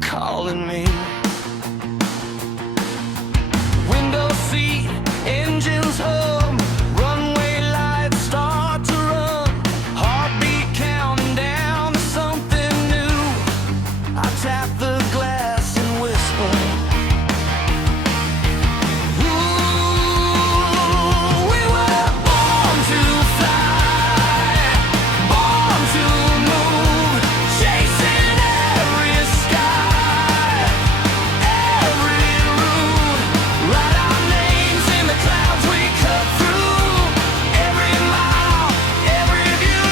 calling me. Window seat, engines hum, runway lights start to run, heartbeat counting down to something new. I tap the glass and whisper, ooh, we were born to fly, born to move, chasing every sky, every route. Write our names in the clouds we cut through, every mile, every view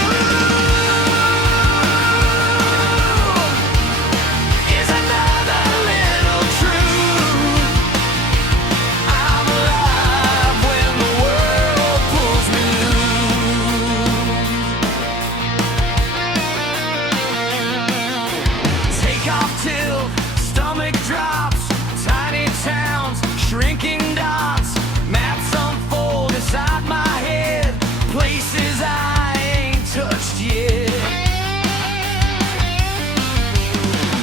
is another little truth. I'm alive when the world pulls me loose. Take off till stomach drops, tiny towns, shrinking dots, maps unfold inside my head, places I ain't touched yet.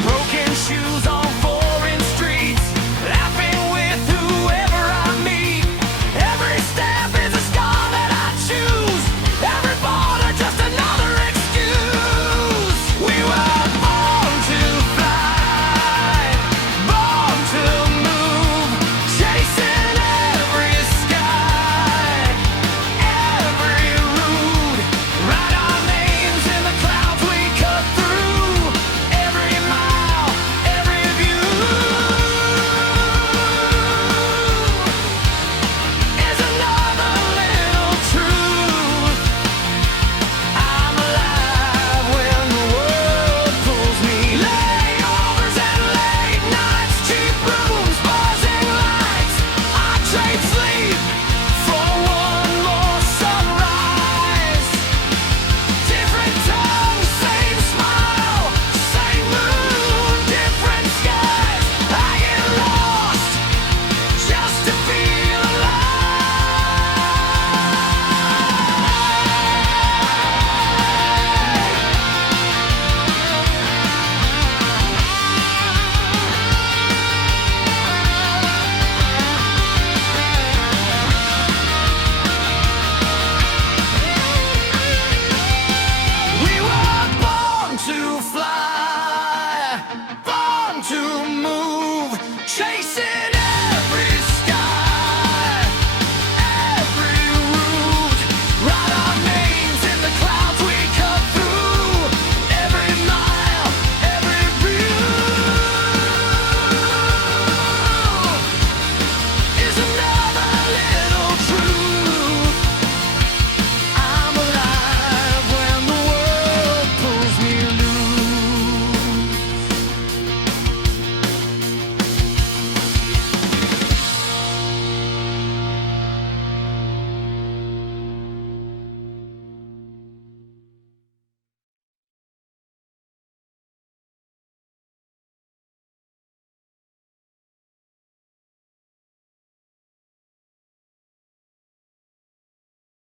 Broken shoes on foreign streets, laughing with whoever I meet. Every step is a scar that I choose, every border just another excuse. We were born to fly, born to move, chasing every sky, every route. Write our names in the clouds we cut through, every mile, every view is another little truth. I'm alive when the world pulls me. Layovers and late nights, cheap rooms, buzzing lights. I trade sleep for one more sunrise. Different tongues, same smile, same moon, different skies. I get lost just to feel alive. We were born to fly.